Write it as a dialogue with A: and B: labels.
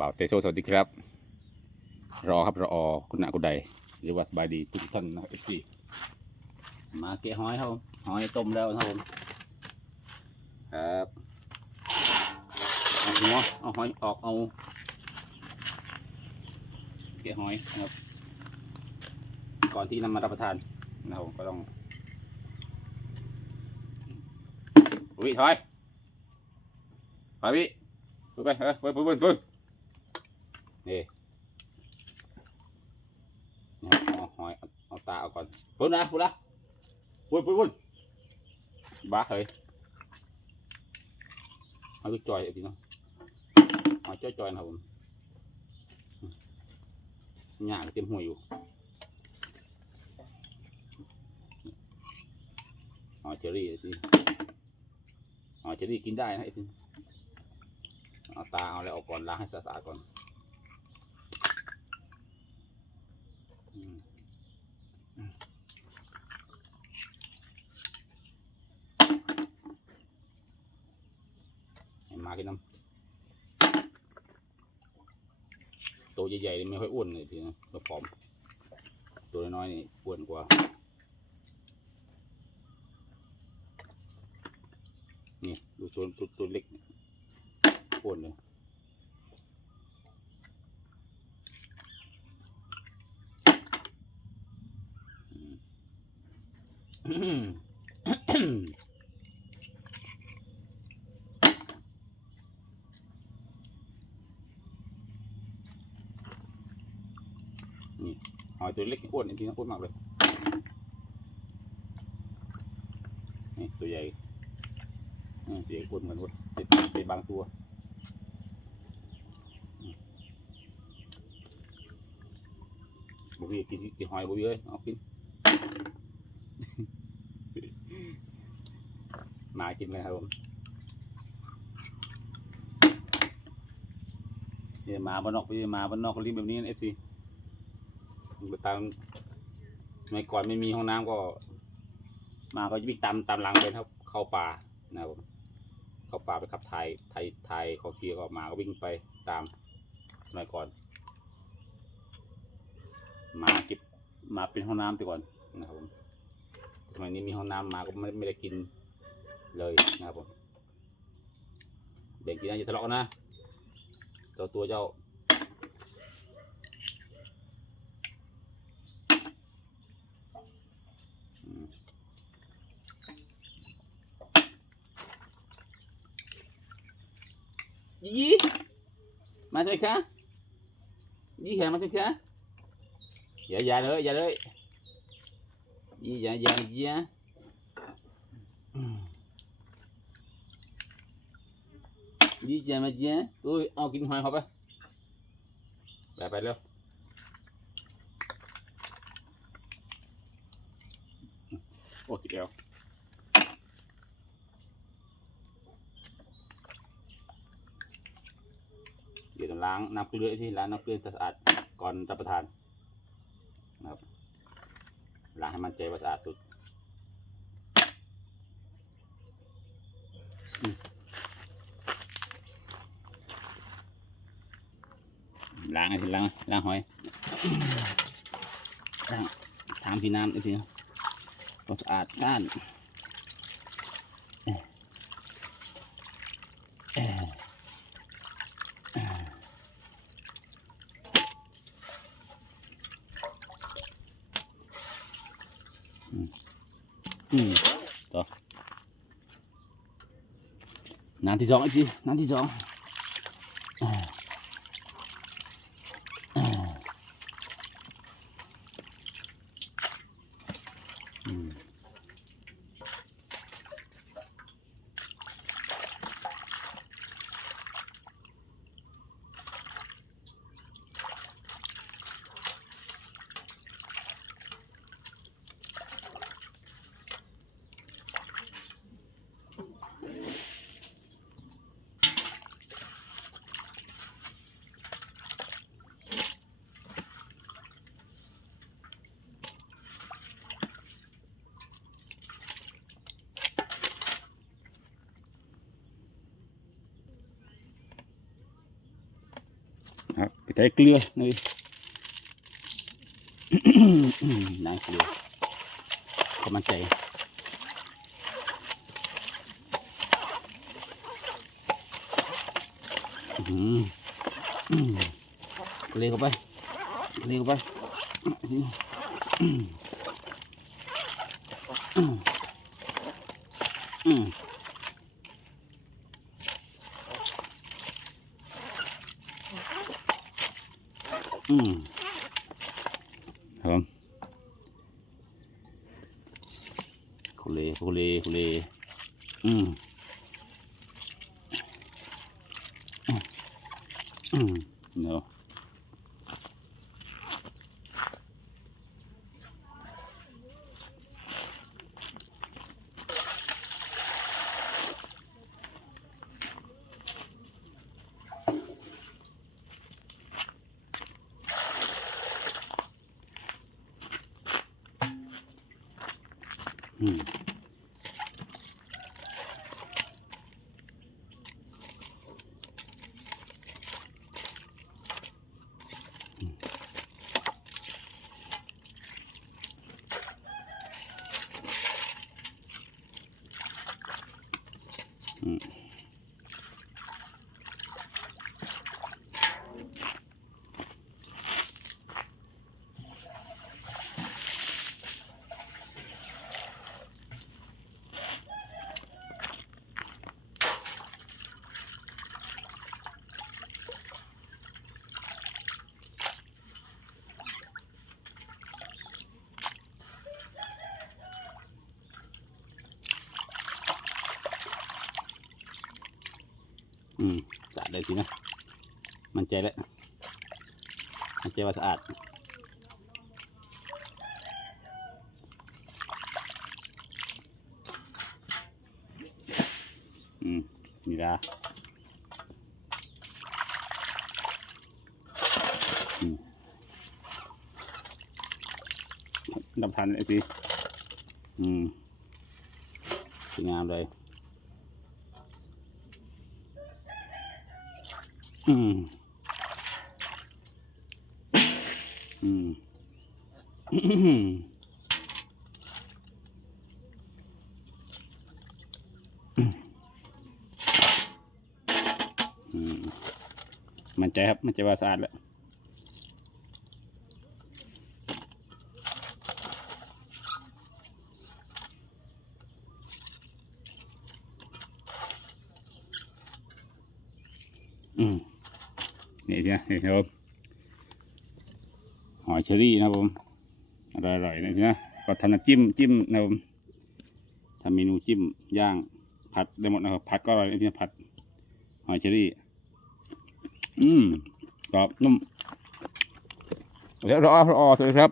A: บ่าวเตโซสวัสดีครับ รอครับรอคุณนากุใดหรือว่าสบายดีทุกท่านนะครับเอฟซีมาเกะหอยครับผมหอยต้มแล้วครับผมครับเอาหัวเอาหอยออกเอาเกะหอยนะครับ ก่อนที่นำมารับประทานนะครับผมก็ต้องวิถอยถอยวิไปไปเฮ้ยไปไปไปไป นี่นี่ครับเอาหอยเอาตาเอาก่อนพุ่นนะพุ่นละพุ่นพุ่นพุ่นบ้าเฮ้ยเอาลูกจอยเอาพี่น้องหอยจ้อยจอยนะครับผมหญ้าเต็มหัวอยู่หอยเชอรี่สิหอยเชอรี่กินได้นะไอ้พี่เอาตาเอาอะไรออกก่อนล้างให้สะอาดก่อนอืมให้มา กินน้ำตัวใหญ่ๆนี่ไม่ค่อยอ้วนเลยพี่นะตัวผอม ตัวน้อยๆนี่อ้วนกว่า นี่ดูตัวตัวตัวเล็กอ้วนเลยอืมนี่หอย ตัวเล็กอ้วนจริงๆอ้วนมากเลยนี่ตัวใหญ่อืมเสียงคนเหมือนว่าติดไปบางตัวบุกี้กินกินหอยบุกี้เอ้ยเอากินมากินเลยครับผมเนี่ยมาบ้านนอกไปมาบ้านนอกก็ริมแบบนี้เอฟซี ตามสมัยก่อนไม่มีห้องน้ำก็ มาก็วิ่งตามตามหลังไปครับเข้าป่านะครับผมเข้าป่าไปขับไทยไทยไทยของเสียก็มาก็วิ่งไปตามสมัยก่อน มาเก็บมาเป็นห้องน้ำไปก่อนนะครับผมสมัยนี้มีห้องน้ำมาก็ไม่ไม่ได้กินเลยนะครับผมเด็กกินนะอย่าทะเลาะนนะตัวตัวเจ้า ยี่มาเลยคะยี่แขมาเลยคะอย่าอย่าเลยอย่าเลยยี่อย่าอย่าอย่ายี่จะมาเจ้าตัวเอากินหอยเขาไปไปไปเร็วโอ้ติดแล้ว เดี๋ยวต้องล้างน้ำเกลือที่ล้างน้ำเกลือสะอาดก่อนรับประทานนะครับล้างให้มันใจว่าสะอาดสุดล้างไอ้ทีล้างล้างหอยล้างสามสีน้ำไอ้ทีก็สะอาดก้าน อืมต่อน้ำที่สองอีกทีน้ำที่สอง ครับไปใส่เกลือนี่ได้เกลือก็มันใจอื้อหืออื้อเกลือเข้าไปเกลือเข้าไปอื้อ อืมครับผมคุเลคุเลคุเลอืมอืมเนาะ อื ดเลยสินะมันใจแล้วมันใจว่าสะอาดอืมนี่ละอืมดำพันไอ้สิอืมสวยงามเลย อืมอืมอืม อืมมันใจครับ มันใจว่าสะอาดแล้วอืม นี่เนี่ยนี่ครับ หอยเชอรี่นะครับผมอร่อยๆนะทีนะก็ทำน้ำจิ้มจิ้มนะครับผมทำเมนูจิ้มย่างผัดได้หมดนะครับผัดก็อร่อยนะทีนะผัด หอยเชอรี่ อืมกรอบนุ่มเรียวรอรอสวัสดีครับ